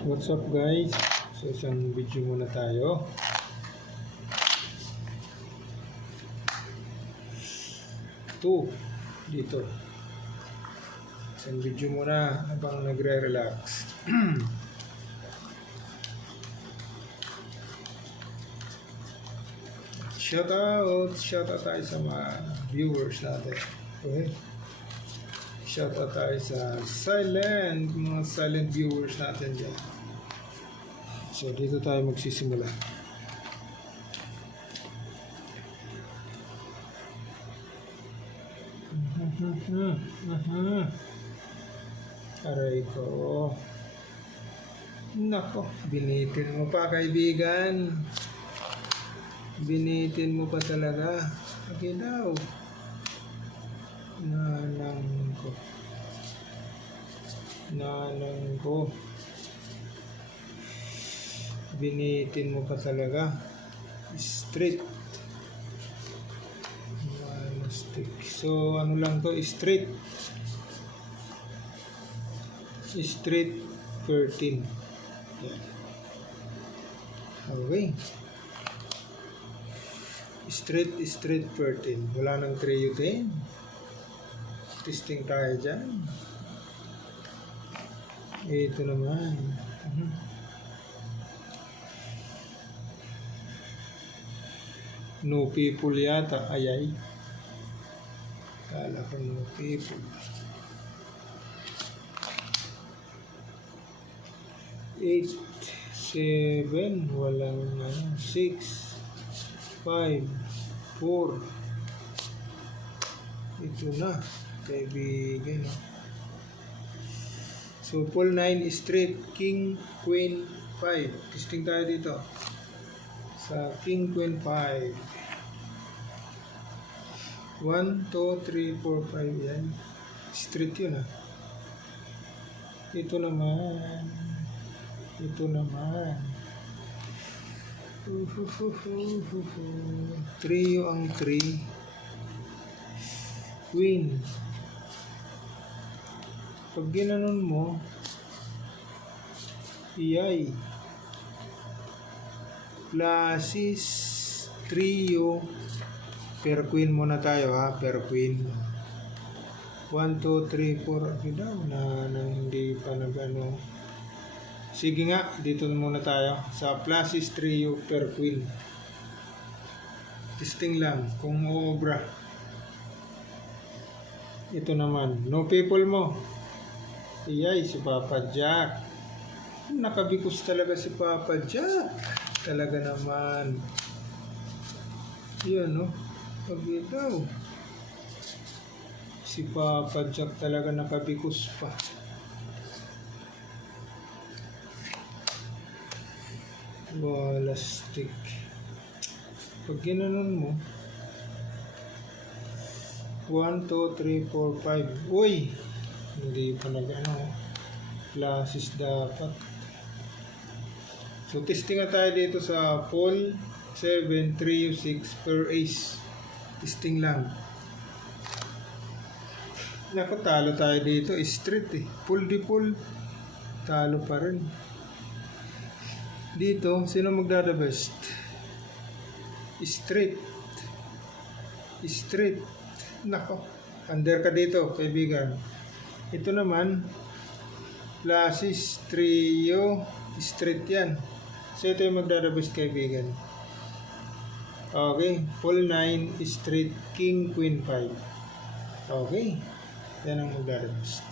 What's up guys? So isang video muna tayo. Dito. Isang video muna habang nagre-relax. Shout out tayo sa mga viewers natin. Okay? Shout out tayo sa mga silent viewers natin dyan. So dito tayo magsisimula. Aray ko. Nako, binitin mo pa kaibigan. Binitin mo pa talaga. Okay daw. Nanang ko. Binitin mo pa talaga. Straight. So ano lang to, straight 13. Yan. Okay. Straight 13. Wala nang trio 10. Testing tayo dyan. Ito naman. No people yata. Ayay. Kala ko no people. 8, 7, walang 6, 5, 4. Ito na, kaibigan. So, full 9 straight, king, queen, 5. Testing tayo dito. Sa king, queen, 5. 1, 2, 3, 4, 5. Yan. Straight yun ah. Ito naman. Trio ang 3. Queen. Pag ginanon mo, iyay. Plasis, trio. Per queen muna tayo ha, per queen. 1, 2, 3, 4. Okay daw na hindi pa nag-ano. Sige nga, dito muna tayo sa Plasis trio per queen. Testing lang kung uobra. Ito naman, no people mo. Iyay, si Papa Jack. Nakabikos talaga si Papa Jack. Talaga naman. Yan no. Pagitaw. Si Papa Jack talaga nakabikos pa. Wala stick. Pag ginanon mo 1, 2, 3, 4, 5. Uy! Hindi pa nag-ano. Classes dapat. So testing na tayo dito sa full 7, 3, 6 per ace. Testing lang. Naku, talo tayo dito. Straight eh. Full di full. Talo pa rin. Dito, sino magdada best? Straight. Nako. Under ka dito, kaibigan. Ito naman, Plasis, trio, straight yan. So ito yung magdada best, kaibigan. Okay. Full 9, straight, king, queen, 5. Okay. Yan ang magdada best.